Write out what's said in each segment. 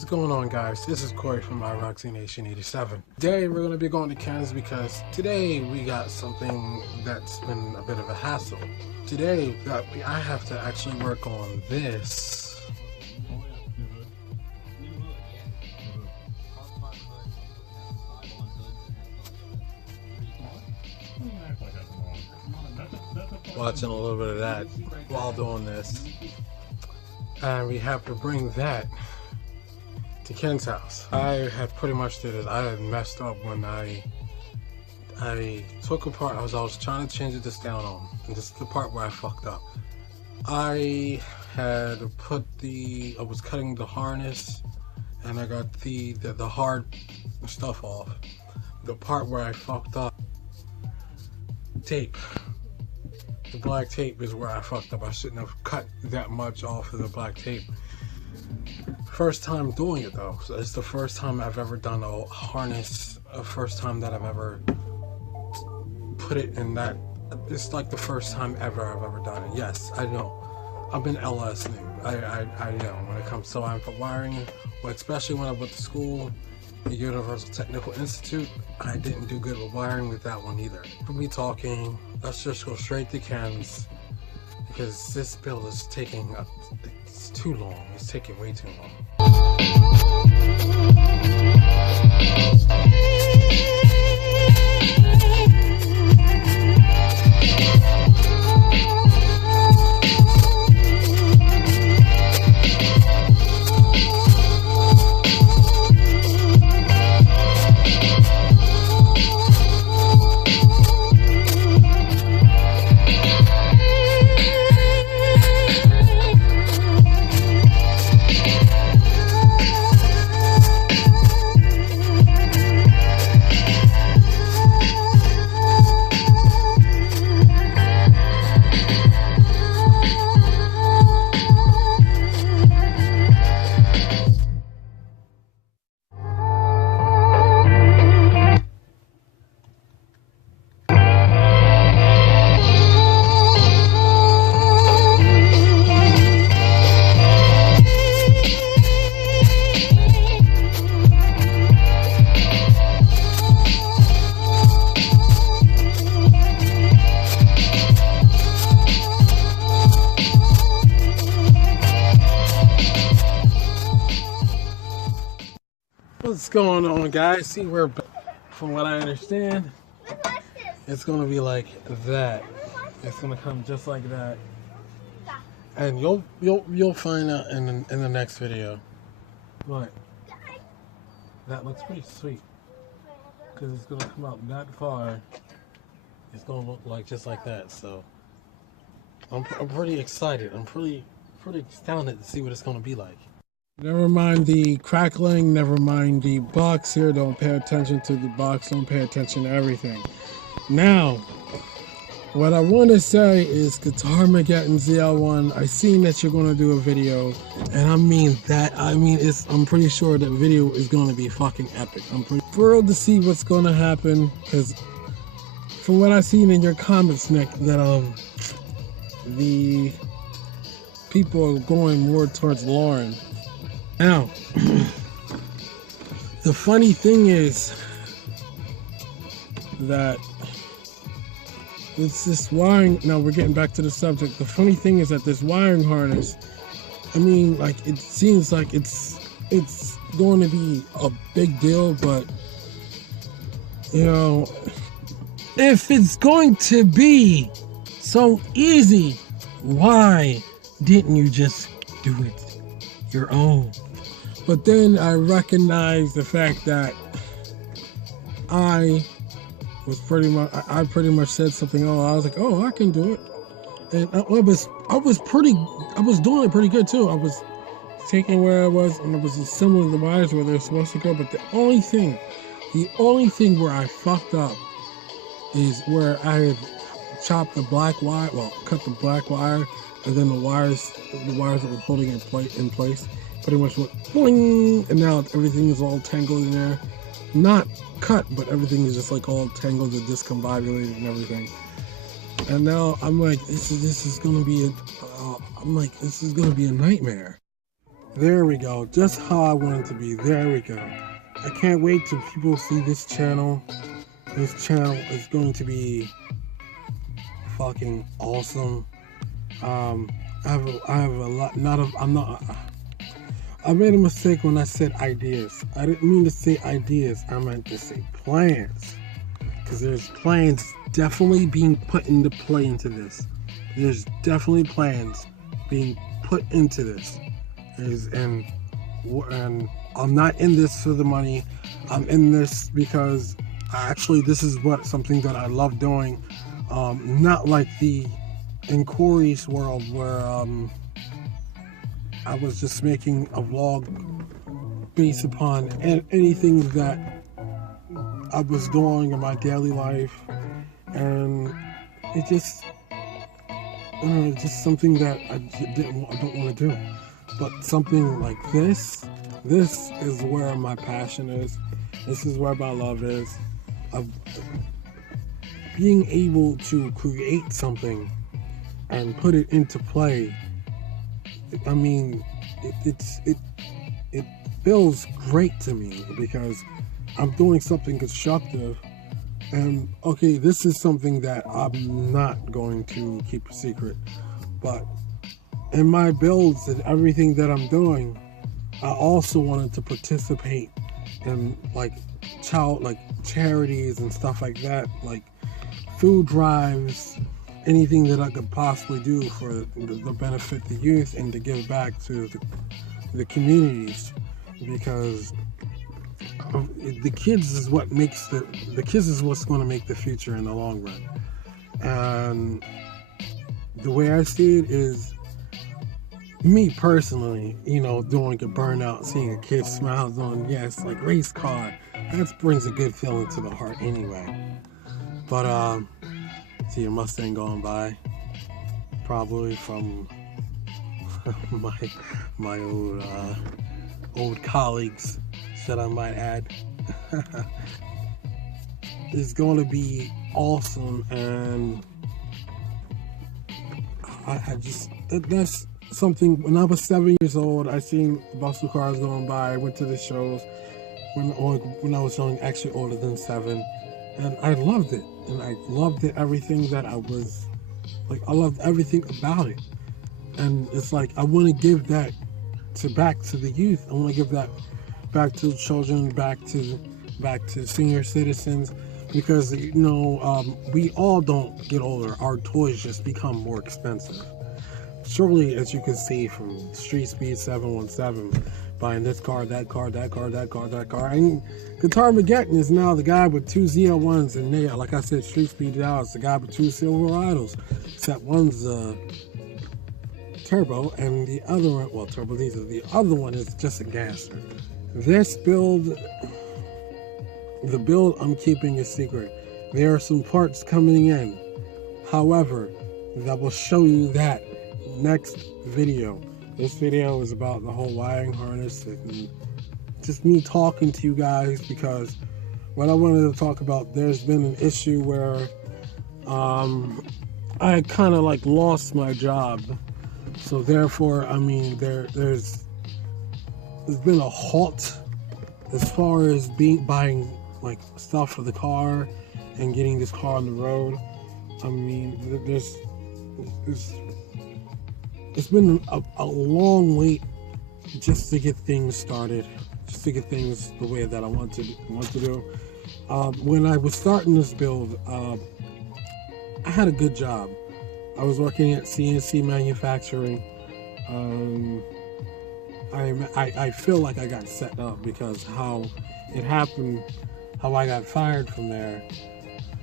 What's going on, guys? This is Corey from IROC-Z Nation 87. Today we're going to be going to Kansas because today we got something that's been a bit of a hassle. Today I have to actually work on this. Watching a little bit of that while doing this. And we have to bring that to Ken's house. I had pretty much did it. I had messed up when I took apart. I was trying to change this down on, and this is the part where I fucked up. I had put I was cutting the harness, and I got the hard stuff off. The part where I fucked up, tape. The black tape is where I fucked up. I shouldn't have cut that much off of the black tape. First time doing it though. So it's the first time I've ever done a harness. First time that I've ever put it in that. It's like the first time ever I've ever done it. Yes, I know. I'm an LS new. I know when it comes to wiring, but especially when I went to school, the Universal Technical Institute, I didn't do good with wiring with that one either. For me talking, let's just go straight to Ken's because this build is taking it's too long. It's taking way too long. What's going on, guys? See, from what I understand, it's gonna be like that. It's gonna come just like that, and you'll find out in the next video. But that looks pretty sweet because it's gonna come out that far. It's gonna look like just like that. So I'm pretty excited. I'm pretty astounded to see what it's gonna be like. Never mind the crackling, never mind the box here, don't pay attention to the box, don't pay attention to everything. Now, what I want to say is Guitar Mageddon ZL1, I seen that you're going to do a video, and I'm pretty sure that video is going to be fucking epic. I'm pretty thrilled to see what's going to happen, because from what I seen in your comments, Nick, that the people are going more towards Lauren. Now, the funny thing is that it's this wiring. Now we're getting back to the subject. The funny thing is that this wiring harness, it seems like it's going to be a big deal, but if it's going to be so easy, why didn't you just do it your own? But then I recognized the fact that I pretty much said something. I was like, oh, I can do it, and I was doing it pretty good too. I was taking where I was, and I was assembling the wires where they're supposed to go. But the only thing where I fucked up is where I had chopped the black wire, cut the black wire, and then the wires that were holding it in place pretty much went boing, and now everything is all tangled in there. Not cut, but everything is just like all tangled and discombobulated and everything. And now I'm like, this is gonna be a nightmare. There we go. Just how I want it to be. There we go. I can't wait till people see this channel. This channel is going to be fucking awesome. I have a lot. I made a mistake when I said ideas. I didn't mean to say ideas. I meant to say plans. Because there's plans definitely being put into play into this. There's definitely plans being put into this. And I'm not in this for the money. I'm in this because actually this is something that I love doing. Not like in Corey's world where I was just making a vlog based upon anything that I was doing in my daily life, and it just something that I don't want to do. But something like this is where my passion is. This is where my love is. Of being able to create something and put it into play. I mean, it feels great to me because I'm doing something constructive. And okay, this is something that I'm not going to keep a secret, but in my builds and everything that I'm doing, I also wanted to participate in like charities and stuff like that, like food drives, anything that I could possibly do for the benefit the youth and to give back to the communities, because the kids is what makes the kids is what's going to make the future in the long run. And the way I see it is, me personally, doing a burnout, seeing a kid smile, going, yes, like race car, that brings a good feeling to the heart anyway. But see a Mustang going by, probably from my old colleagues, that I might add. It's going to be awesome, and that's something. When I was 7 years old, I seen muscle cars going by. I went to the shows when I was young, actually older than 7, and I loved it. And I loved it, everything that I was like. I loved everything about it, and it's like I want to give that back to the youth. I want to give that back to children, back to senior citizens, because we all don't get older. Our toys just become more expensive. Surely, as you can see from Street Speed 717, buying this car, that car, that car, that car, that car. And Guitar Mageddon is now the guy with 2 ZL1s, and they, like I said, Street Speed now is the guy with 2 Silverados, except one's turbo, and the other one, well, turbo diesel, the other one is just a gasser. This build, the build I'm keeping a secret. There are some parts coming in, however, that will show you that next video. This video is about the whole wiring harness and just me talking to you guys, because what I wanted to talk about, there's been an issue where I kind of like lost my job, so therefore, I mean, there's been a halt as far as buying like stuff for the car and getting this car on the road. I mean, it's been a long wait just to get things started, just to get things the way that I want to do. When I was starting this build, I had a good job. I was working at CNC manufacturing. I feel like I got set up, because how it happened, how I got fired from there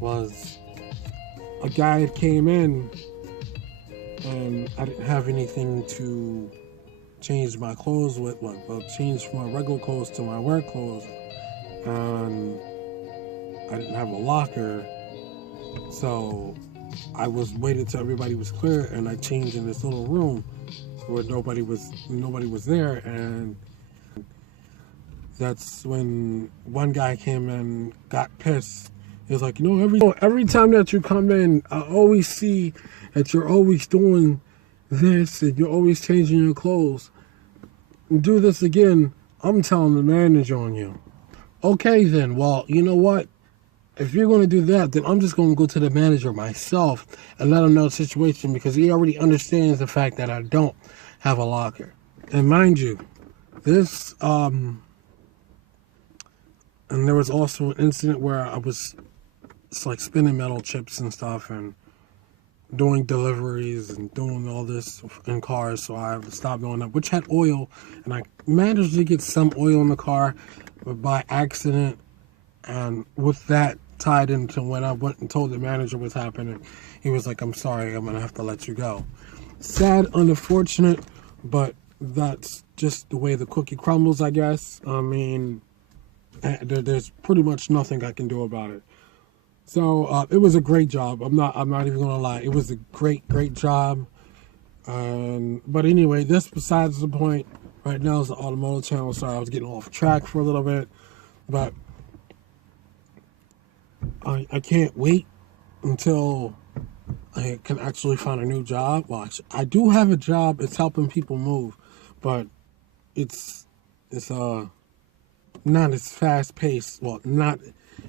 was a guy came in and I didn't have anything to change my clothes with, like, well, change from my regular clothes to my work clothes, and I didn't have a locker, so I was waiting till everybody was clear, and I changed in this little room where nobody was there, and that's when one guy came in, got pissed. He was like, every time that you come in, I always see that you're always doing this and you're always changing your clothes. do this again, I'm telling the manager on you. Okay then, well, you know what? If you're going to do that, then I'm just going to go to the manager myself and let him know the situation, because he already understands the fact that I don't have a locker. And mind you, this, and there was also an incident where it's like spinning metal chips and stuff and doing deliveries and doing all this in cars, so I stopped doing that, which had oil, and I managed to get some oil in the car, but by accident, and with that tied into when I went and told the manager what's happening, he was like, I'm sorry, I'm gonna have to let you go. Sad, unfortunate, but that's just the way the cookie crumbles, I guess. I mean, there's pretty much nothing I can do about it. So it was a great job. I'm not even gonna lie. It was a great job. But anyway, this besides the point. Right now is the automotive channel. Sorry, I was getting off track for a little bit, but I can't wait until I can actually find a new job. Well, actually, I do have a job. It's helping people move, but it's not as fast paced. Well, not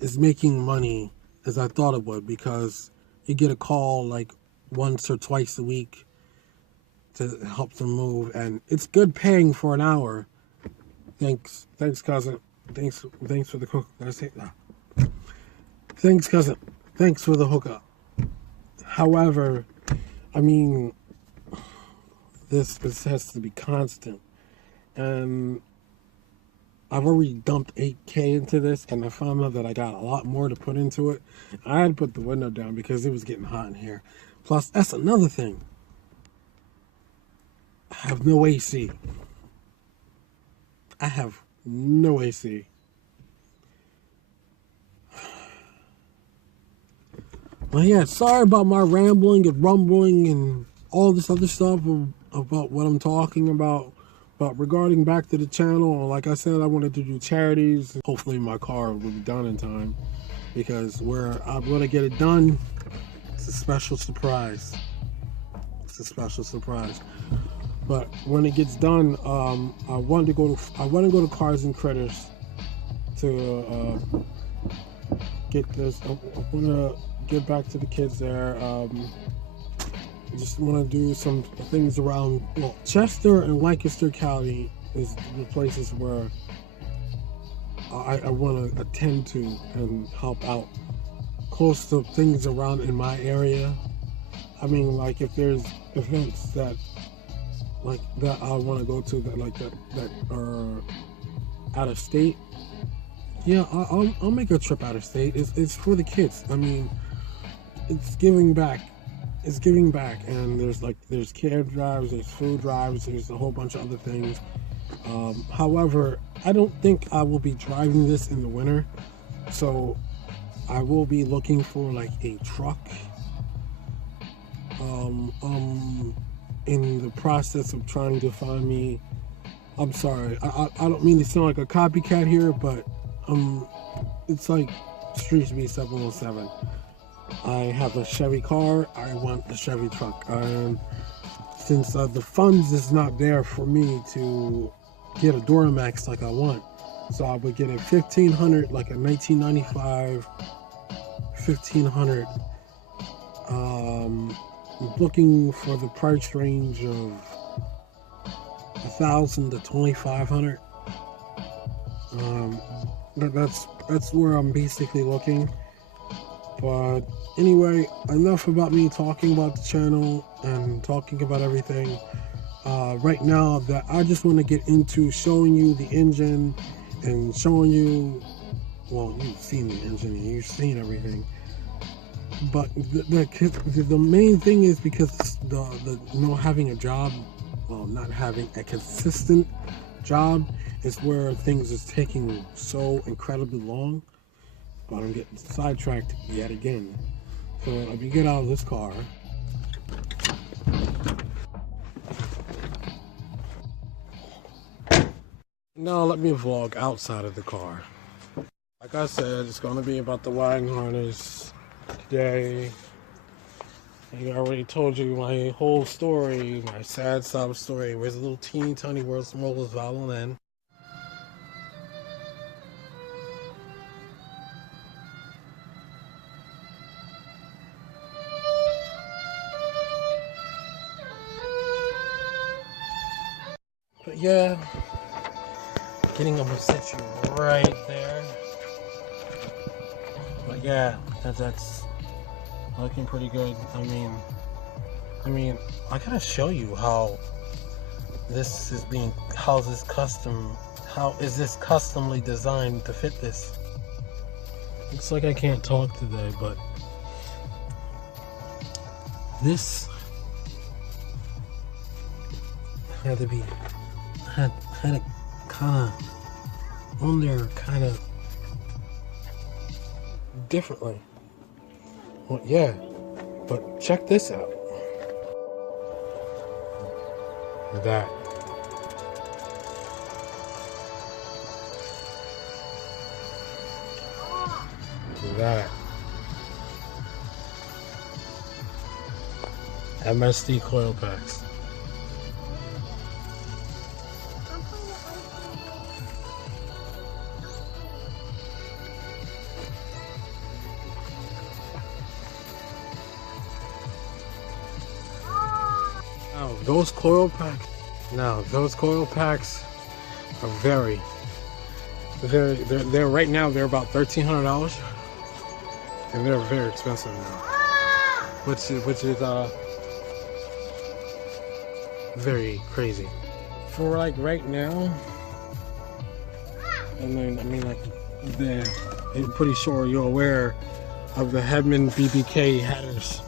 as making money as I thought it would, because you get a call like once or twice a week to help them move, and it's good paying for an hour. Thanks, cousin. Thanks for the cook. Did I say that? Thanks, cousin. Thanks for the hookup. However, I mean, this has to be constant, and I've already dumped $8K into this, and I found out that I got a lot more to put into it. I had to put the window down because it was getting hot in here. Plus, that's another thing. I have no AC. I have no AC. Well, yeah, sorry about my rambling and rumbling and all this other stuff about what I'm talking about. But regarding back to the channel, like I said, I wanted to do charities. Hopefully my car will be done in time, because where I'm going to get it done, it's a special surprise. It's a special surprise. But when it gets done, I want to go to Cars and Critters to get this. I want to get back to the kids there. I just want to do some things around, well, Chester and Lancaster County is the places where I want to attend to and help out, close to things around in my area. I mean, like if there's events that I want to go to that are out of state, yeah, I'll make a trip out of state. It's for the kids. I mean, it's giving back. It's giving back, and there's care drives, there's food drives, there's a whole bunch of other things. However, I don't think I will be driving this in the winter, so I will be looking for like a truck. In the process of trying to find me, I'm sorry, I don't mean to sound like a copycat here, but it's like Streets B707. I have a Chevy car. I want the Chevy truck. Since the funds is not there for me to get a Duramax like I want, so I would get a 1500, like a 1995 1500. I'm looking for the price range of 1,000 to 2,500. That's where I'm basically looking. But anyway, enough about me talking about the channel and talking about everything. Right now, that I just want to get into showing you the engine and showing you, well, you've seen the engine and you've seen everything. But the main thing is because the having a job, well, not having a consistent job is where things is taking so incredibly long. But I'm getting sidetracked yet again. So let me get out of this car. Now let me vlog outside of the car. Like I said, it's going to be about the wiring harness today. I already told you my whole story, my sad sob story. Where's a little teeny tiny Rose violin? But yeah, getting a message right there. But yeah, that's looking pretty good. I mean, I gotta show you how this is being, how is this customly designed to fit this. Looks like I can't talk today, but this had to be, had it kind of on there, kind of differently. Well, yeah, but check this out. That. That. MSD coil packs. Now those coil packs are very, they're right now they're about $1,300, and they're very expensive now, which is very crazy for like right now. And then I mean, like, I'm pretty sure you're aware of the Hedman BBK headers.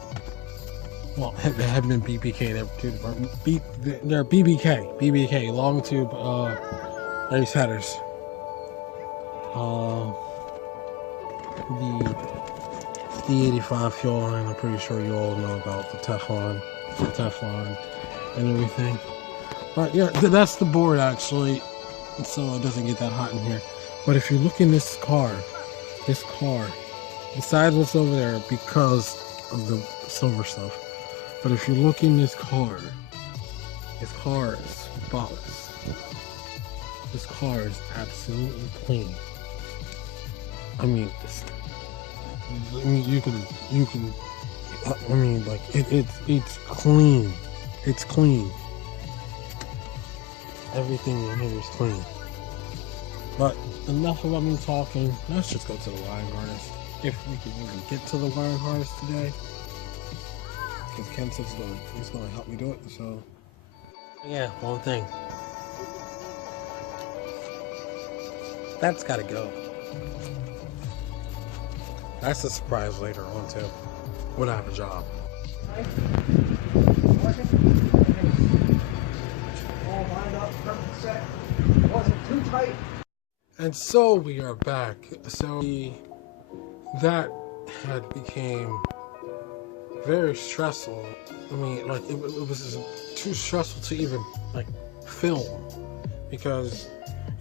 Well, the Hedman BBK, they're BBK, long tube race headers. The 85 fuel line, I'm pretty sure you all know about the Teflon and everything. But yeah, that's the board actually, so it doesn't get that hot in here. But if you look in this car, besides what's over there because of the silver stuff, but if you look in this car is spotless. This car is absolutely clean. I mean, you can. I mean, like it's clean. It's clean. Everything in here is clean. But enough about me talking. Let's just go to the wiring harness. If we can even get to the wiring harness today. Because Ken says he's going to help me do it. So, yeah, one thing. That's got to go. That's a surprise later on, too. When I have a job. All lined up, perfect set. Wasn't too tight. And so we are back. So that had became very stressful. I mean, like it was too stressful to even like film, because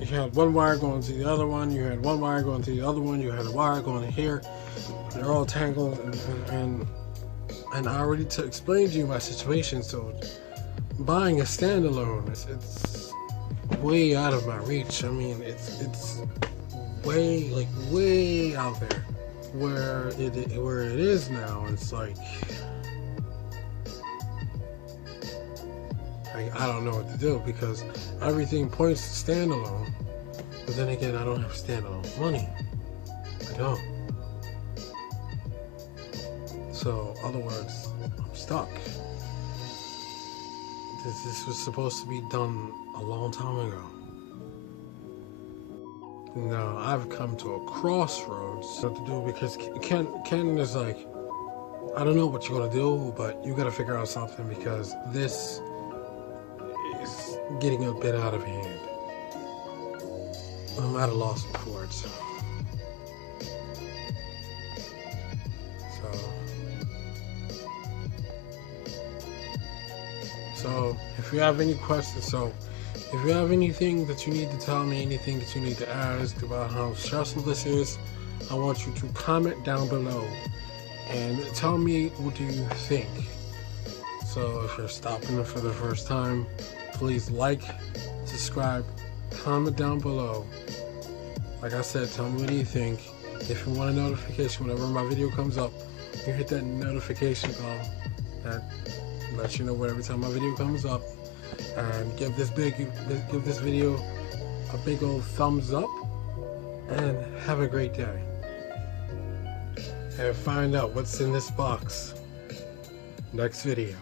you had one wire going to the other one, you had one wire going to the other one, you had a wire going here. They're all tangled, and I already explained to you my situation. So buying a standalone, it's way out of my reach. I mean, it's way out there. Where it is now, it's like I don't know what to do, because everything points to standalone, but then again, I don't have standalone money. I don't. So, in other words, I'm stuck. This was supposed to be done a long time ago. Now I've come to a crossroads what to do, because Ken is like, I don't know what you're gonna do, but you gotta figure out something, because this is getting a bit out of hand. I'm at a loss for words. So if you have any questions, if you have anything that you need to tell me, anything that you need to ask about how stressful this is, I want you to comment down below and tell me what do you think. So if you're stopping for the first time, please like, subscribe, comment down below. Like I said, tell me what do you think. If you want a notification whenever my video comes up, you hit that notification bell that lets you know every time my video comes up. And give this video a big old thumbs up, and have a great day. And find out what's in this box next video.